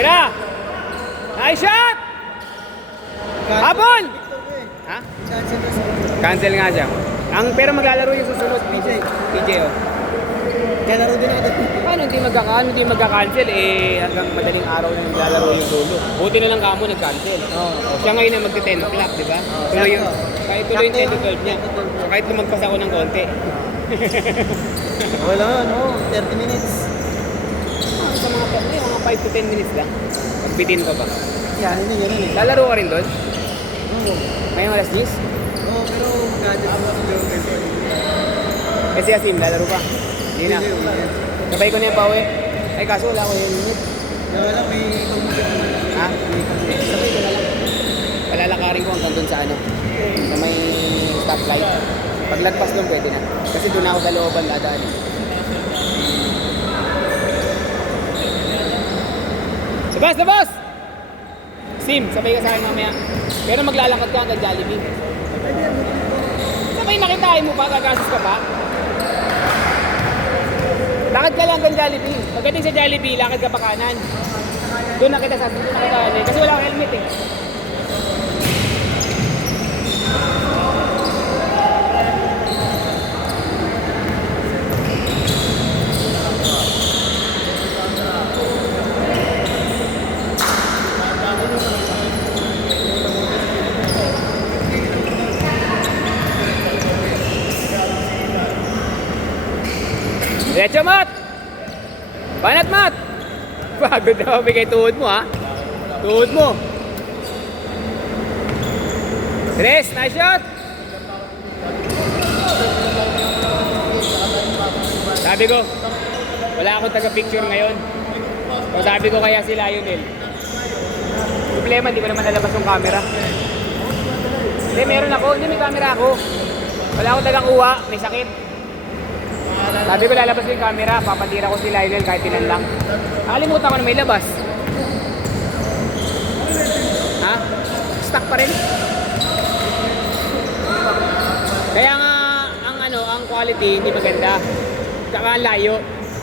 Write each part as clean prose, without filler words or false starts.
Tira! Nice shot! Habol! Ha? Cancel nga siya. Pero maglalaro yung susunod. PJ oh. Kaya laro din ako. Paano hindi magka-cancel? Hanggang madaling araw na naglalaro yung dulo. Buti na lang kamo nag-cancel. Siya ngayon na magti-10 o'clock, di ba? Kahit tuloy yung 10 to 12 niya. Kahit lumagpas ako ng konti. Wala, 30 minutes. Sa mga 5 to 10 minutes lang. Pagbitin ko ba? Yan, hindi ganun eh. Lalaro ka rin doon? Oo. Ngayong alas 10? Oo, pero gadget ako sa girlfriend. Kasi Asim, lalaro pa. Hindi na. Sabay ko na yung pauwi. Ay kaso wala ko yung minute. Wala, may pagmutin naman. Ha? Sabay ko na lang. Palalakarin ko hanggang doon sa sa may stoplight. Paglagpas doon pwede na. Kasi doon ako sa looban dadaan. Sabas! Sabas! Sim, sabay ka sa akin mamaya. Pero maglalakad ka hanggang Jollibee. Sabay nakitain mo pa, gagasos ka pa. Lakad ka lang hanggang Jollibee. Pagdating sa Jollibee, lakad ka pa kanan. Doon na kita kasi wala kang helmet eh. Diretso, Mat! Banat, Mat! Pagod na kami kay tuhod mo, ha? Tuhod mo! Tres, nice shot! Sabi ko, wala akong taga-picture ngayon. So sabi ko kaya si Lionel. Problema, hindi ko naman nalabas yung camera. Hindi, meron ako. Hindi, may camera ako. Wala akong taga-kuha, may sakit. Sabi ko lalabas ko yung camera, papatira ko si Lionel kahit ilan lang. Nakalimutan ko na may labas. Ha? Stuck pa rin. Kaya nga, ang quality hindi maganda. Tsaka ang layo.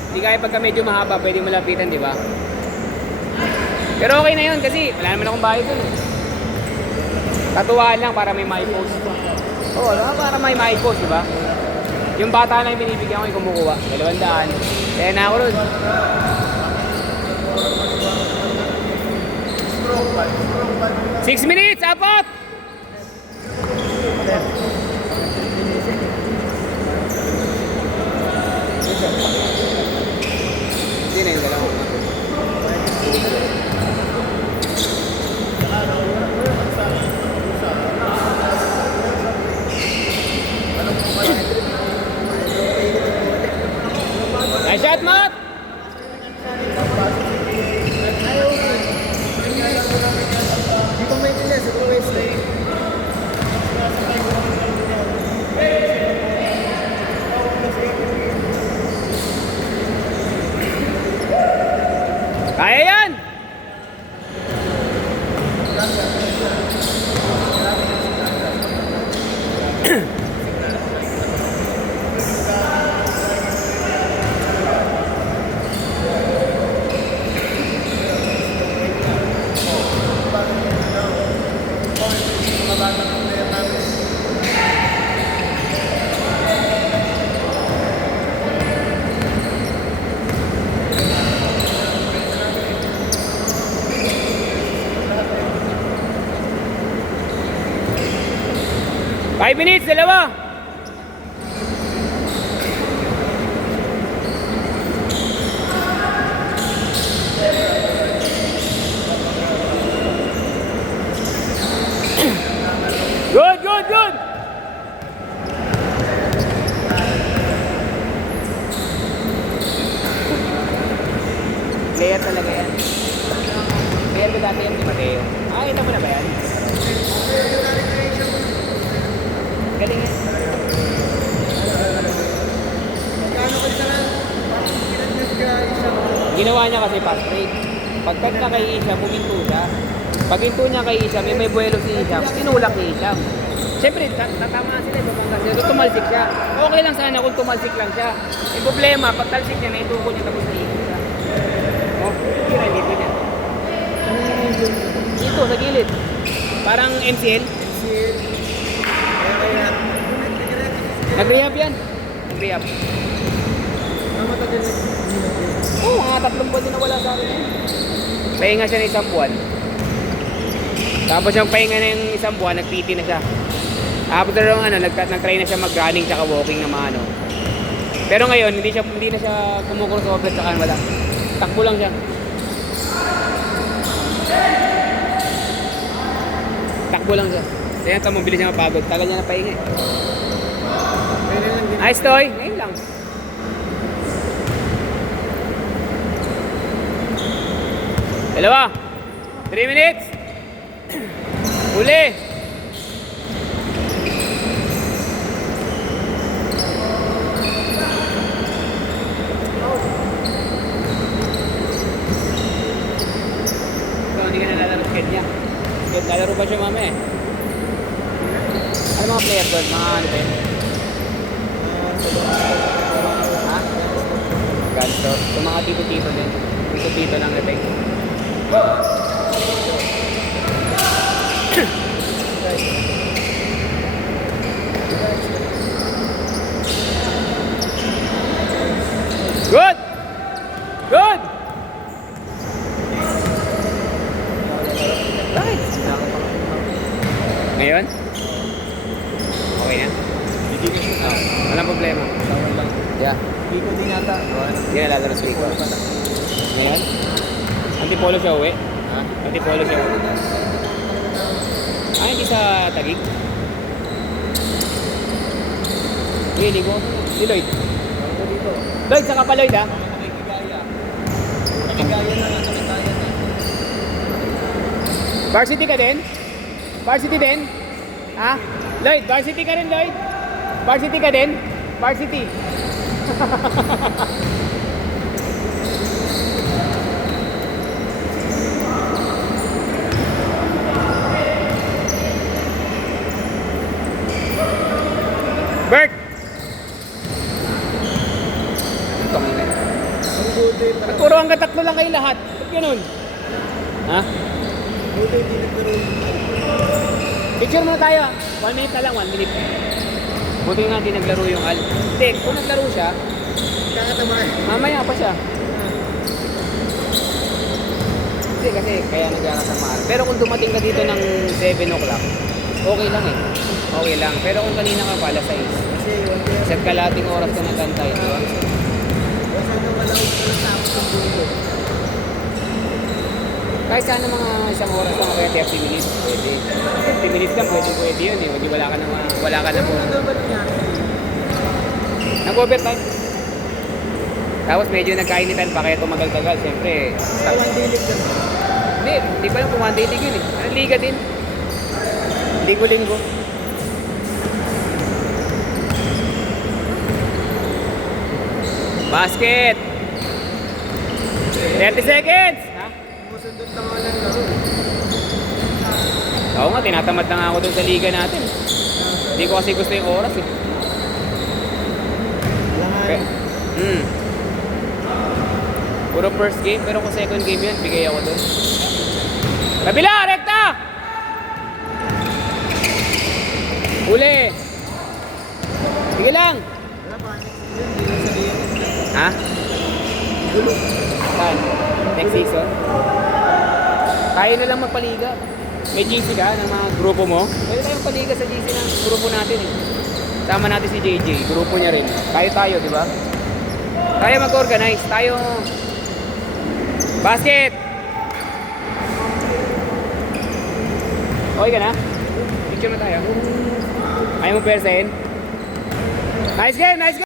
Hindi kaya pagka medyo mahaba, pwedeng malapitan, di ba? Pero okay na yun kasi wala naman akong bayad dun. Tatuwaan lang para may my-post. Oo, para may my-post, di ba? Yung bata na yung binibigyan ko yung kumukuha. 200. Kaya na ako ron. Six minutes, apat! Hindi na yung dalawa. Nice shot, Matt! Dito may tilas, ito west eh. Kaya yan! Five minutes, dalawa. Good, good, good. Player talaga yan. Player ko dati yan si Mateo. Kita mo na ba yan? Galing yan. Ginawa niya kasi fast break. Pagkat na kay Isham, huminto siya. Pag hinto niya kay Isham, may buwelo si Isham, tinulak ni Isham. Siyempre, tatama sila ito kung kasi tumalsik siya. Okay lang sana kung tumalsik lang siya. Yung problema, pag talsik niya, naituko niya tapos naiikot siya. Oh, tira dito niya. Parang MCL. MCL. Kaya, Nag-rehab yan. Nag-rehab. matagal na. Oo, mga 3 buwan din na wala sa akin yan. Pahinga siya ng 1 buwan. Tapos yung pahinga na yung 1 buwan, nag-PT na siya. After yung nag-try na siya mag-running tsaka walking na mga ano. Pero ngayon, hindi na siya kumukrossover tsaka wala. Takbo lang siya. Takbo lang siya. Kaya ito, mabilis siya mapagod. Tagal niya na pahinga eh. Kaya lang din. Nice toy. Ngayon lang. Dalawa. 3 minutes. Uli. So, hindi ka nalalaro skate niya. Skate, lalaro ba siya mamaya eh? Ano mga player doon? Mga ano ba yun? Ha? Ganto. So mga tito-tito din. Tito-tito lang ito. Good! Good! Right. Ngayon? Okay na? Hindi ko siya. Walang problema. Bawal lang. Yeah. Hindi ko din yata. Hindi na lalaro sa ikaw. Ngayon? Antipolo siya uwi? Ha? Antipolo siya uwi? Ah, hindi sa Taguig? Hindi ko. Si Lloyd. Ako dito. Lloyd, saka pa Lloyd ha? Nakikigaya. Nakikigaya na lang. Nakikigaya na. Varsity ka din? Varsity din? Ha? Lloyd, varsity ka rin Lloyd? Varsity ka din? Varsity. Bert! Ito nga yun. Ang buti. Puro hanggang 3 lang kayo lahat. Ba't ganun? Ha? Buti hindi nagkaroon. Picture muna tayo. 1 minute na lang, 1 minute. Buti nga hindi naglaro yung Al. Hindi, kung naglaro siya, Kakatamaan. mamaya pa siya. Hindi kasi kaya nagkakatamaan. Pero kung dumating ka dito ng 7 o'clock, okay lang eh. Okay lang. Pero kung kanina ka pala 6, Kasi yung kaya. set kalating oras ka nagantay, di ba? Basta nang malawag ka lang tapos ang bulo. Kahit sana mga 1 oras lang, kaya 30 minutes, pwede. 30 minutes lang, pwede yun eh. Hindi wala ka na po. Ano ba nangyari? Nag-overtime. Tapos medyo nagkainitan pa kaya tumagal-tagal. Siyempre, stop. Walang dilig ka. Hindi pa lang kung one day league yun eh. Ano, liga din. Linggo-linggo. Basket! 30 seconds! Ha? Musundot na nga lang laro. Oo nga, tinatamad na nga ako dun sa liga natin. Hindi ko kasi gusto yung oras eh. Langan. Puro first game, pero kung second game yan, bigay ako dun. Kabila! Rekta! Uli! Sige lang! Wala pa. Hindi na sabihin. Ha? Gulo. Saan? Next season? Tayo na lang magpaliga. May GC ka ng mga grupo mo? Pwede tayong paliga sa GC ng grupo natin eh. Tama natin si JJ, grupo niya rin. Tayo, di ba? Tayo mag-organize. Tayo... Basket! Okay ka na? Picture na tayo. Ayaw mo persahin? Nice game! Nice game!